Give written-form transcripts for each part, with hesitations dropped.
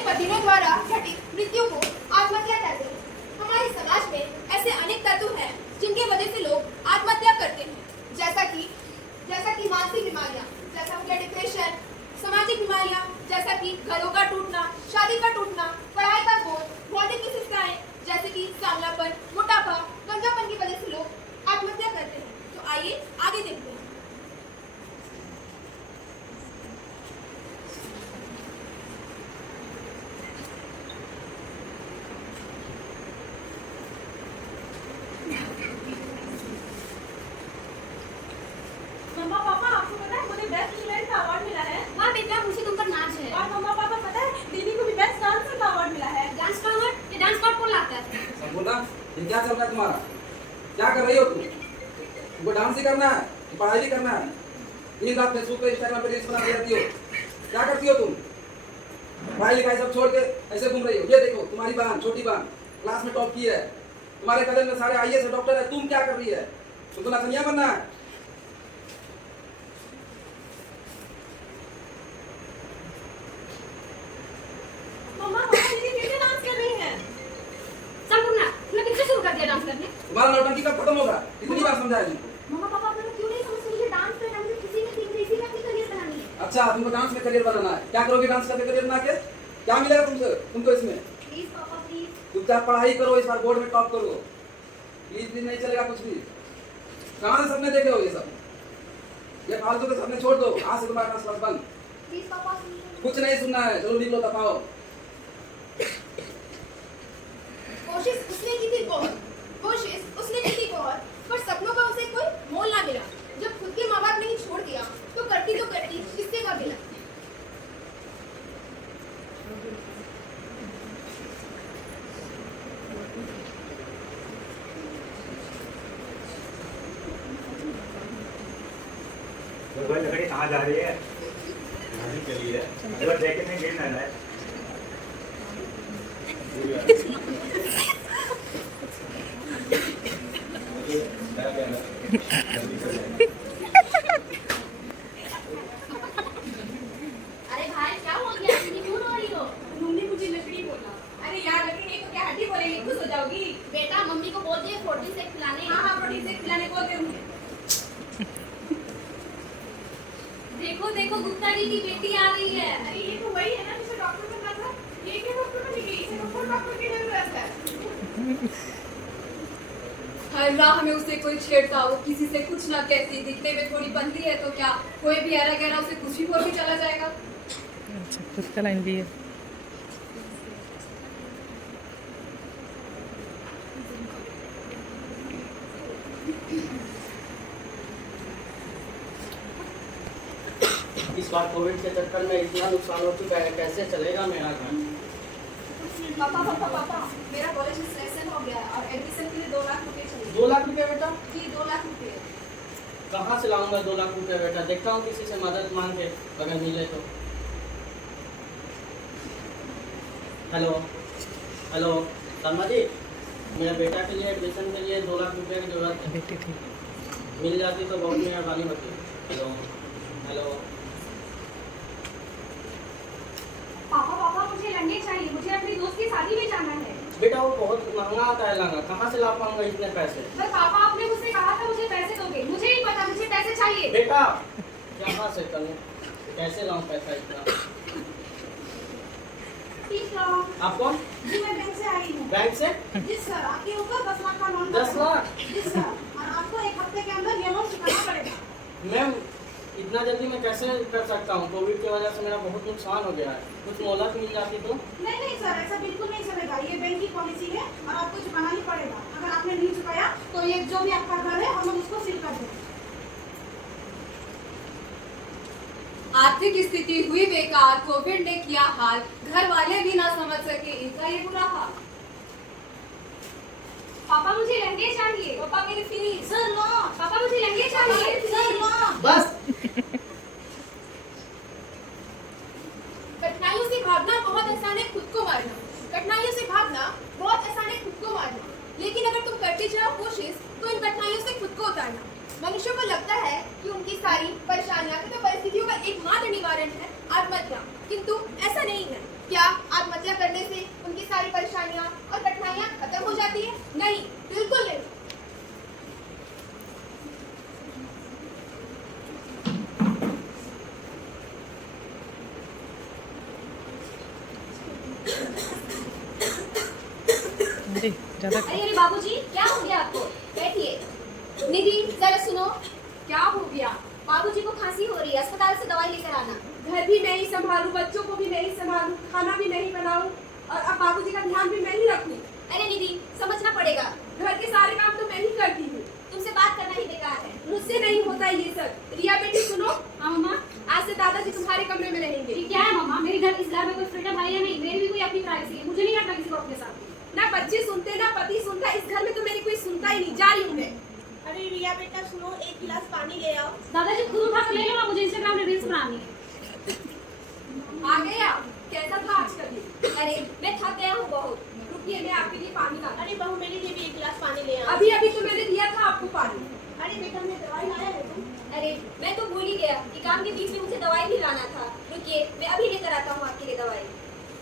पतियों द्वारा घटित मृत्यु को आत्महत्या कहते हैं। हमारे समाज में ऐसे अनेक तत्व हैं जिनकी वजह से लोग आत्महत्या करते हैं, जैसा कि मानसिक बीमारियां, जैसा हो गया डिप्रेशन, सामाजिक बीमारियां जैसा कि घरों का टूटना, शादी का टूटना, पढ़ाई का बोझ, बौद्धिक विशेषताएं जैसे कि सांवलापन, मोटापा, गंजापन की वजह से लोग आत्महत्या करते हैं। तो आइए आगे देखते हैं। मम्मा पापा आपको पता है मुझे बेस्ट स्टूडेंट का अवार्ड मिला है। हाँ बेटा, मुझे तुम पर नाज है। और मम्मा पापा पता है दीदी को भी बेस्ट डांसर का अवार्ड मिला है। डांस का अवार्ड? ये डांस कौन कौन लाता है? संपूर्णा, ये क्या चल रहा है तुम्हारा? क्या कर रही हो तुम? तुमको डांस ही करना है, पढ़ाई भी करना है। दिन रात फेसबुक पे, इंस्टाग्राम पे रील्स बनाती रहती हो। क्या करती हो तुम? पढ़ाई लिखाई सब छोड़ के ऐसे घूम रही हो। ये देखो तुम्हारी बहन, छोटी बहन क्लास में टॉप की है, तुम्हारे कदम में सारे आईएएस डॉक्टर है। तुम क्या कर रही है? तुमको नचनिया बनना है। मम्मा पापा दीदी फिर से डांस कर रही हैं। संपूर्णा, तुमने किससे शुरू कर दिया डांस करने? तुम्हारा नौटंकी कब खत्म होगा? इतनी बार समझाया तुमको। मम्मा पापा आपने क्यों नहीं समझते? मुझे डांस करना, मुझे किसी में सीखना, इसी में अपनी करियर बनानी है। अच्छा, तुमको डांस में करियर बनाना है। क्या करोगे डांस करके करियर बना के? क्या मिलेगा तुमको इसमें? प्लीज पापा प्लीज। चुपचाप पढ़ाई करो, इस बार बोर्ड में टॉप करो। प्लीज भी नहीं चलेगा कुछ भी। कहाँ से सबने देखे हो ये सब? ये फालतू के सबने छोड़ दो। आज से तुम्हारा डांस क्लास बंद। प्लीज पापा सुनिए। कुछ नहीं सुनना है, चलो निकलो, दबाओ। कोशिश उसने की थी बहुत, पर सपनों का उसे कोई मोल ना मिला। जब खुद के माँ बाप ने ही छोड़ दिया तो करती किससे का मिला। भाई लकड़ी कहाँ जा रही है? नहीं चली है। अगर देखे नहीं गिर ना जाए। अरे भाई क्या हो गया? इतनी क्यों रो रही हो? उन्होंने मुझे लकड़ी बोला। अरे यार लकड़ी नहीं तो क्या हड्डी बोलेगी, खुश हो जाओगी। बेटा मम्मी को बोल दिए प्रोटीन से खिलाने। हाँ हाँ प्रोटीन से खिलाने बोल रहे हूँ। देखो देखो गुप्ता जी की बेटी आ रही है। अरे ये तो वही है ना जिसे डॉक्टर बनना था। ये क्या डॉक्टर बनेगी? इसे डॉक्टर की जरूरत है। हर राह में उसे कोई छेड़ता, वो किसी से कुछ ना कहती। दिखने में थोड़ी बंदी है तो क्या कोई भी ऐरा गहरा उसे कुछ भी बोल के चला जाएगा। अच्छा, खुद का लाइन भी है। इस बार कोविड के चक्कर में इतना नुकसान हो चुका है, कैसे चलेगा मेरा घर? पापा मेरा कॉलेज में सिलेक्शन हो गया और एडमिशन के लिए 2 लाख रुपए चाहिए। 2 लाख रुपए बेटा? जी 2 लाख रुपए। कहाँ से लाऊंगा 2 लाख रुपए बेटा? देखता हूँ किसी से मदद मांग के, अगर मिले तो। हेलो हेलो शर्मा जी, मेरे बेटा के लिए एडमिशन के लिए 2 लाख रुपए की जरूरत है। बेटी थी। मिल जाती तो बहुत मेहरबानी होती। हेलो हेलो पापा मुझे लहंगे चाहिए, मुझे अपनी दोस्त की शादी में जाना है। बेटा वो बहुत महंगा आता है लहंगा, कहाँ से ला पाऊंगा इतने पैसे? पर पापा आपने मुझसे कहा था मुझे पैसे दोगे। मुझे नहीं पता, मुझे पैसे चाहिए। बेटा कहाँ से करूँ, कैसे लाऊं पैसा इतना? ठीक है। आप कौन? जी मैं बैंक से आई हूँ। बैंक से? जी सर, आपके ऊपर 10 लाख का लोन। 10 लाख? जी सर, और आपको 1 हफ्ते के अंदर ये लोन चुकाना पड़ेगा। मैम इतना जल्दी मैं कैसे कर सकता हूँ? कोविड की वजह से मेरा बहुत नुकसान हो गया है, कुछ मोहलत मिल जाती तो? नहीं सर, ऐसा बिल्कुल नहीं चलेगा। ये बैंक की पॉलिसी है और आपको चुकाना ही पड़ेगा। अगर आपने नहीं चुकाया तो ये जो भी आपका घर है हम लोग उसको सील कर देंगे। आर्थिक स्थिति हुई बेकार, कोविड ने किया हाल, घर वाले भी ना समझ सके इनका ये बुरा हाल। पापा मुझे लहंगे चाहिए। पापा मेरी फीस। सर लो। पापा मुझे लहंगे चाहिए। सर लो। बस कठिनाइयों से भागना बहुत आसान है, खुद को मारना। कठिनाइयों से भागना बहुत आसान है, खुद को मारना। लेकिन अगर तुम करते जाओ कोशिश तो इन कठिनाइयों से खुद को उतारना। मनुष्यों को लगता है कि उनकी सारी परेशानियां तो परिस्थितियों का एकमात्र निवारण है आत्महत्या, किंतु ऐसा नहीं है। क्या आत्महत्या ज़्यादा अरे अरे बाबूजी, क्या हो गया आपको? बैठिए। निधि जरा सुनो। क्या हो गया? बाबूजी को खांसी हो रही है, अस्पताल से दवाई लेकर आना। घर भी मैं ही संभालूं, बच्चों को भी मैं ही संभालूं, खाना भी मैं ही बनाऊं और अब बाबूजी का ध्यान भी मैं ही रखूं। अरे निधि, समझना पड़ेगा। घर के सारे काम तो मैं ही करती हूँ। तुमसे बात करना ही बेकार है। मुझसे नहीं होता ये सब। रिया बेटी सुनो, हाँ मम्मा। आज से दादाजी तुम्हारे कमरे में रहेंगे। ये क्या है मम्मा? मेरे घर इस घर में कोई फ्रीडम है या नहीं? मेरी भी कोई अपनी प्राइवेसी है। मुझे नहीं रखना किसी को अपने साथ। ना बच्चे सुनते ना पति सुनता, इस घर में तो मेरी कोई सुनता ही नहीं। जा रही हूँ मैं। अरे रिया बेटा सुनो, एक गिलास पानी ले आओ। दादाजी खुद उठा कर ले लो ना, मुझे इंस्टाग्राम में रील्स बनानी है। आ गए आप? कैसा था आज का दिन? अरे मैं थक गया हूँ बहुत। रुकिए, मैं आपके लिए पानी लाती अरे बहू मेरे लिए भी एक गिलास पानी ले हूँ। आओ। अभी अभी तो मैंने दिया था आपको पानी। अरे बेटा मैं दवाई लाया है तुम। अरे मैं तो भूल ही गया कि काम के बीच में मुझे दवाई भी लाना था। रुकिए, मैं अभी लेकर आता हूँ आपके लिए दवाई।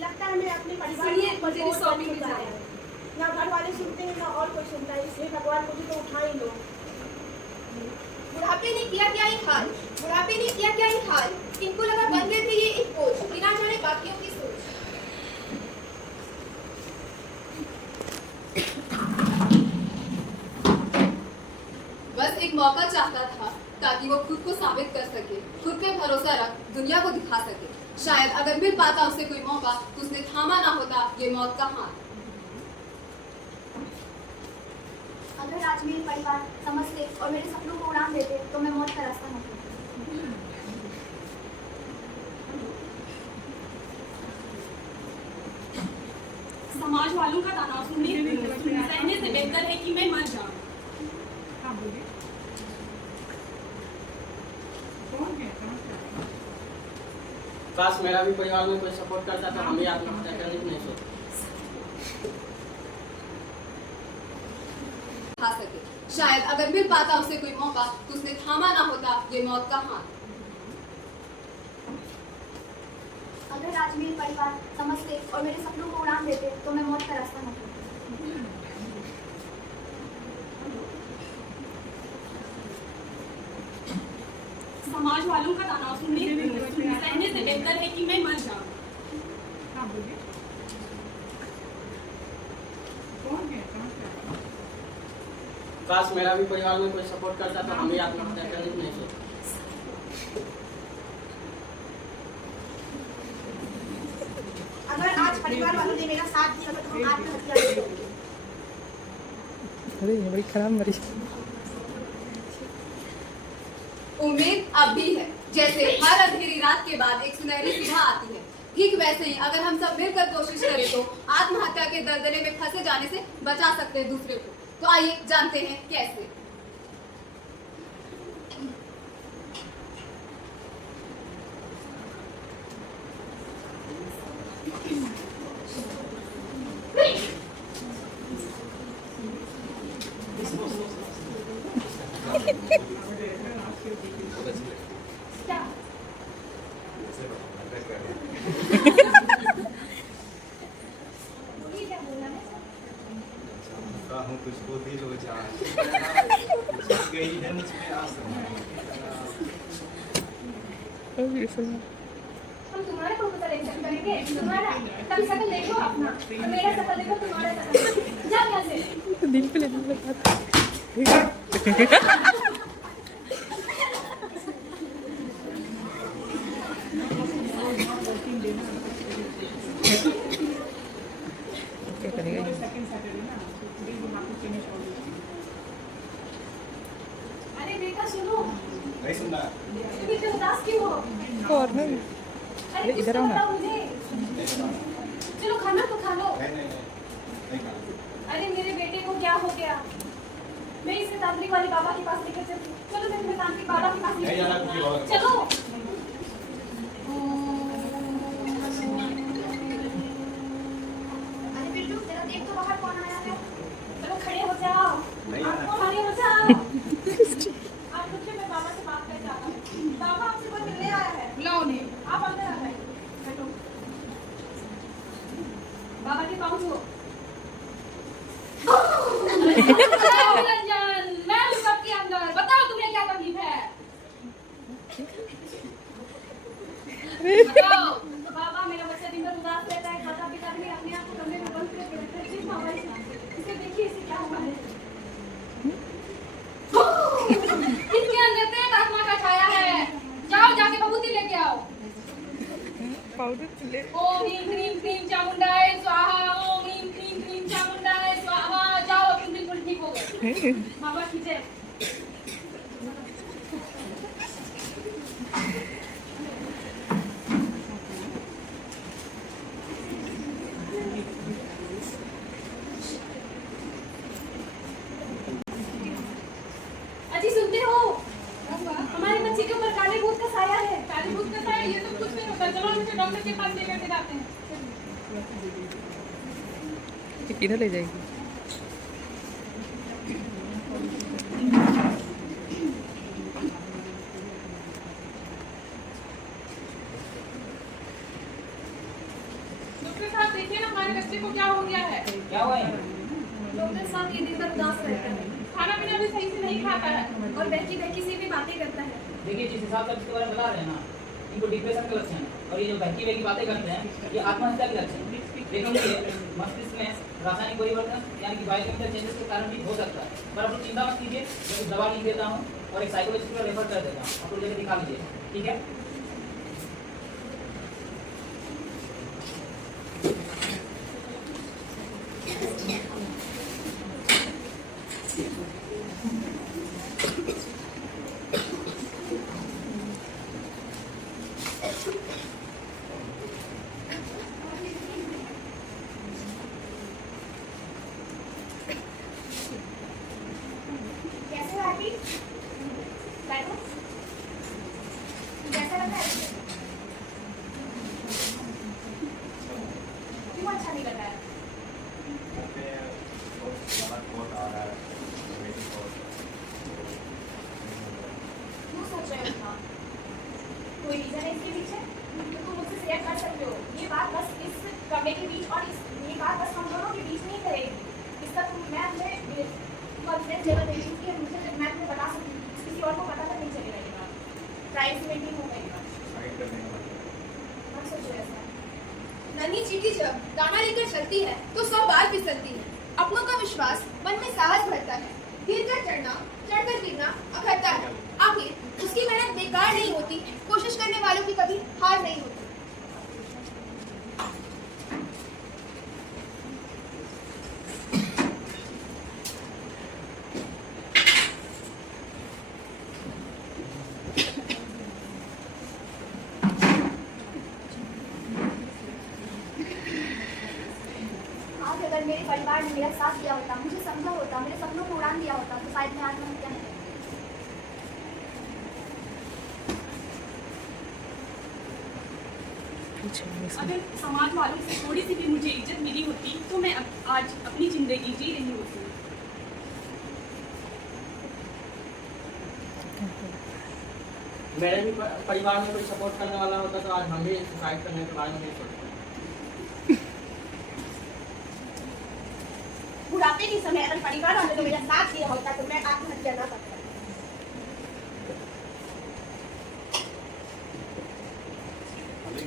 लगता है मैं अपने परिवार सुनिए, को मुझे भी बहुत शॉपिंग दुख भी होता जाना है। ना घर वाले सुनते हैं ना और कोई सुनता है, इसलिए भगवान मुझे तो उठा ही लो। बुढ़ापे ने किया क्या ही हाल, बुढ़ापे ने किया क्या ही हाल। इनको लगा बन गए थे ये एक बोझ, बिना जाने बाकियों की सोच। बस एक मौका चाहता था ताकि वो खुद को साबित कर सके, खुद पे भरोसा रख दुनिया को दिखा सके। शायद अगर मिल पाता उसे कोई मौका तो उसने थामा ना होता ये मौत का हाथ। अगर आज मेरे परिवार समझते और मेरे सपनों को उड़ान देते तो मैं मौत का रास्ता न चुनती। समाज वालों का ताना सहने से बेहतर है कि मैं मर जाऊं। काश मेरा भी परिवार में कोई सपोर्ट करता तो हम भी आत्महत्या करने की नहीं सोचते। खा सके। शायद अगर मिल पाता उसे कोई मौका तो उसने थामा ना होता ये मौत का हाथ। अगर आज मेरे परिवार समझते और मेरे सपनों को उड़ान देते तो मैं मौत का रास्ता न चुनती। समाज वालों का ताना सहने से बेहतर है कि मैं मर जाऊं। काश मेरा भी परिवार में कोई सपोर्ट करता तो हम भी आत्महत्या करने की नहीं सोचते। अगर आज परिवार वालों ने मेरा साथ दिया तो हम आत्महत्या करेंगे। अरे ये बड़ी खराब मरी। उम्मीद अब भी है, जैसे हर अंधेरी रात के बाद एक सुनहरी सुबह आती है, ठीक वैसे ही अगर हम सब मिलकर कोशिश करें तो आत्महत्या के दलदले में फंसे जाने से बचा सकते हैं दूसरे को। तो आइए जानते हैं कैसे। हूँ तुझको दिल हो जाए गई है मुझ पे आसमां। हम तुम्हारे को सिलेक्शन करेंगे, तुम्हारा तभी शकल देखो अपना और मेरा शकल देखो तुम्हारा शकल। जा यहाँ से। दिल पे लेने लगा। क्या करेगा ये? अरे बेटा सुनो, नहीं सुनना तुम इतने उदास क्यों हो? और नहीं अरे कुछ इधर तो आओ ना। बताओ मुझे। चलो खाना तो खा लो। नहीं खाना। अरे मेरे बेटे को क्या हो गया? मैं इसे तांत्रिक वाले बाबा के पास लेकर चलती हूँ। चलो मैं तुम्हें तांत्रिक बाबा के पास नहीं जाना कुछ और। चलो। अरे बिट्टू जरा देख तो बाहर कौन आया है। चलो खड़े हो जाओ। नहीं आप आना। खड़े हो जाओ। आप रुकिए, मैं बाबा से बात करके आता हूँ। बाबा आपसे कोई मिलने आया है। बुलाओ उन्हें। आप अंदर आ जाइए। बैठो। बाबा के पाँव छुओ। रंजन, मैं हूँ सबके अंदर। बताओ तुम्हें क्या तकलीफ है? बताओ। बाबा मेरा बच्चा दिन भर उदास रहता है, माता पिता भी अपने आप को कमरे में बंद करके रखते हैं। जिस बाबा इस नाम से बाबा खींचे अजी सुनते हो हमारे बच्चे के ऊपर काले भूत का साया है। काले भूत का साया ये तो कुछ नहीं होता। चलो हम इसे डॉक्टर के पास लेकर के जाते हैं। ये किधर ले जाएगी? डॉक्टर साहब देखिए ना हमारे बच्चे को क्या हो गया है। क्या हुआ है? डॉक्टर साहब ये दिन भर उदास रहता है, खाना पीना भी सही से नहीं खाता है और बहकी बहकी से भी बातें करता है। देखिए जिस हिसाब से इसके बारे में बता रहे हैं ना, इनको डिप्रेशन का लक्षण है और ये जो बहकी बहकी बातें करते हैं ये आत्महत्या के लक्षण है। देखिए मस्तिष्क में रासायनिक परिवर्तन यानी कि बायोकेमिकल चेंजेस के कारण भी हो सकता है, पर आप लोग चिंता मत कीजिए। मैं कुछ दवा लिख देता हूँ और एक साइकोलॉजिस्ट को रेफर कर देता हूँ, आप लोग जगह दिखा लीजिए, ठीक है? कैसे हो आंटी? बैठो। कैसा लग रहा है? क्यों अच्छा नहीं लग रहा है? क्यों सोच रहे हो इतना? कोई रीजन है इसके पीछे? तो तुम मुझसे शेयर कर सकते हो। ये बात बस इस कमरे के बीच और ये बात बस हम दोनों के बीच नहीं करेगी। इसका मैं अपने कॉन्फिडेंस लेवल देखी कि मुझे मैं तुम्हें बता सकती हूँ, किसी और को पता तक नहीं चलेगा ये बात। प्राइवेसी मेंटेन होगा ये बात। हम सोच रहे हैं नन्ही चीटी जब दाना लेकर चलती है तो 100 बार फिसलती है। अपनों का विश्वास मन में साहस भरता है। गिरकर चढ़ना, चढ़कर गिरना अखरता है। आखिर उसकी मेहनत बेकार नहीं होती। कोशिश करने वालों की कभी हार नहीं होती। आज अगर मेरे परिवार ने मेरा साथ दिया होता, मुझे समझा होता, मेरे सपनों को उड़ान दिया होता तो शायद मैं आत्महत्या नहीं करती। अगर समाज वालों से थोड़ी सी भी मुझे इज्जत मिली होती तो मैं आज अपनी जिंदगी जी रही होती। मेरे भी परिवार में कोई सपोर्ट करने वाला होता तो आज हम भी सुसाइड करने के बारे में नहीं सोचते। बुढ़ापे के समय अगर परिवार वालों ने मेरा साथ दिया होता तो मैं आत्महत्या ना करता।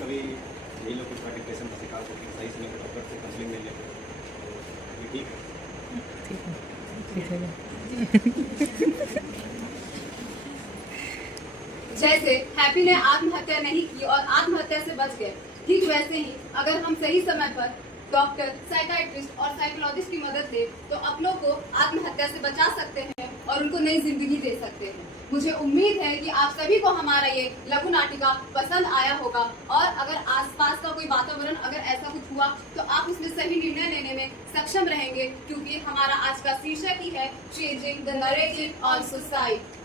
कभी यही लोग कुछ डिप्रेशन का शिकार होते हैं, सही समय पर डॉक्टर से काउंसलिंग मिल जाती है तो ठीक है। जैसे हैप्पी ने आत्महत्या नहीं की और आत्महत्या से बच गए, ठीक वैसे ही अगर हम सही समय पर डॉक्टर, साइकाइट्रिस्ट और साइकोलॉजिस्ट की मदद लें तो अपनों को आत्महत्या से बचा सकते हैं और उनको नई जिंदगी दे सकते हैं। मुझे उम्मीद है कि आप सभी को हमारा ये लघु नाटिका पसंद आया होगा और अगर आसपास का कोई वातावरण अगर ऐसा कुछ हुआ तो आप उसमें सही निर्णय लेने में सक्षम रहेंगे, क्योंकि हमारा आज का शीर्षक ही है changing the narrative on society.